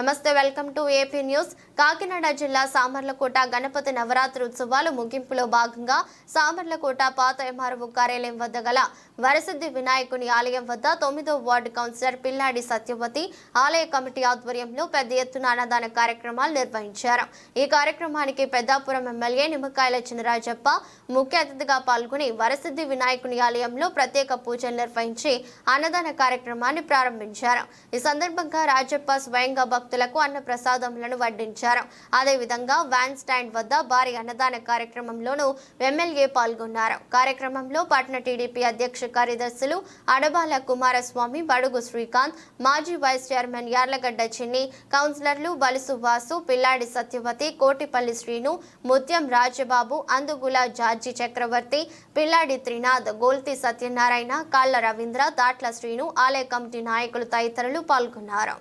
నమస్తే, welcome to AP news. Kakinada జిల్లా సామర్లకోట గణపతి నవరాత్రి ఉత్సవాలు ముగింపులో భాగంగా సామర్లకోట పాత ఎంఆర్ఓ కార్యాలయం వద్ద గల వరసిద్ధి వినాయకుని ఆలయం వద్ద 9వ వార్డు కౌన్సిలర్ పిల్లాడి సత్యవతి ఆలయ కమిటీ ఆధ్వర్యంలో పెద్ద ఎత్తున అన్నదాన కార్యక్రమాలు నిర్వహించారు. ఈ కార్యక్రమానికి పెద్దాపురం ఎమ్మెల్యే నిమ్మకాయల చినరాజప్ప ముఖ్య అతిథిగా పాల్గొని వరసిద్ధి వినాయకుని ఆలయంలో ప్రత్యేక పూజలు నిర్వహించి అన్నదాన కార్యక్రమాన్ని ప్రారంభించారు. ఈ సందర్భంగా రాజప్ప స్వయంగా భక్తులకు అన్న ప్రసాదములను వడ్డించారు. అదేవిధంగా వ్యాన్ స్టాండ్ వద్ద భారీ అన్నదాన కార్యక్రమంలోనూ ఎమ్మెల్యే పాల్గొన్నారు. కార్యక్రమంలో పట్టణ టీడీపీ అధ్యక్ష కార్యదర్శులు అడబాల కుమారస్వామి, బడుగు శ్రీకాంత్, మాజీ వైస్ చైర్మన్ యార్లగడ్డ చిన్ని, కౌన్సిలర్లు బలుసు వాసు, పిల్లాడి సత్యవతి, కోటిపల్లి శ్రీను, ముత్యం రాజబాబు, అందుగుల జార్జి చక్రవర్తి, పిల్లాడి త్రినాథ్, గోల్తి సత్యనారాయణ, కాళ్ల రవీంద్ర, దాట్ల శ్రీను, ఆలయ కమిటీ నాయకులు తదితరులు పాల్గొన్నారు.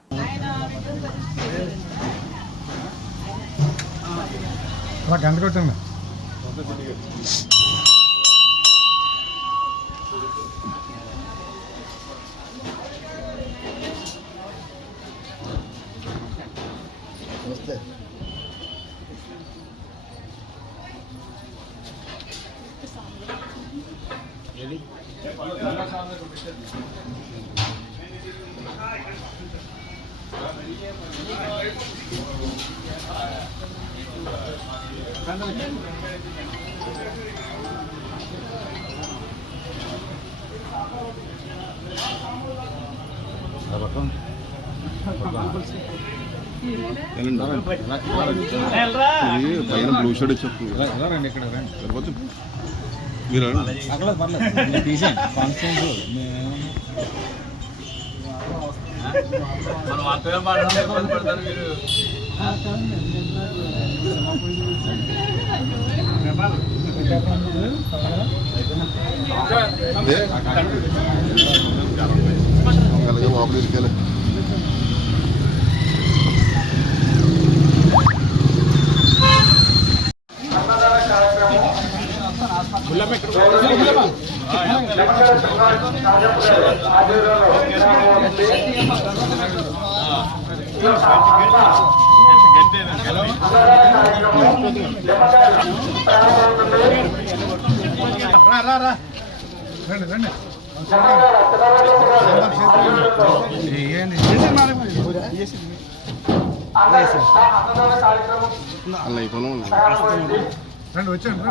పైన బ్లూ షర్ట్ చెప్పు మీరు అలాగే లోపల ఇరికేలే అలా అయిపోను వచ్చాను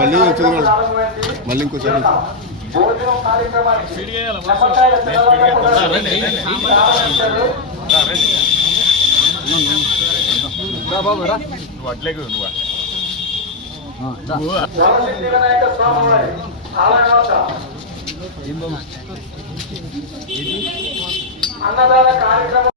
మళ్ళీ వచ్చింది మళ్ళీ ఇంకోసారి అట్లేకు అన్నదాన కార్యక్రమం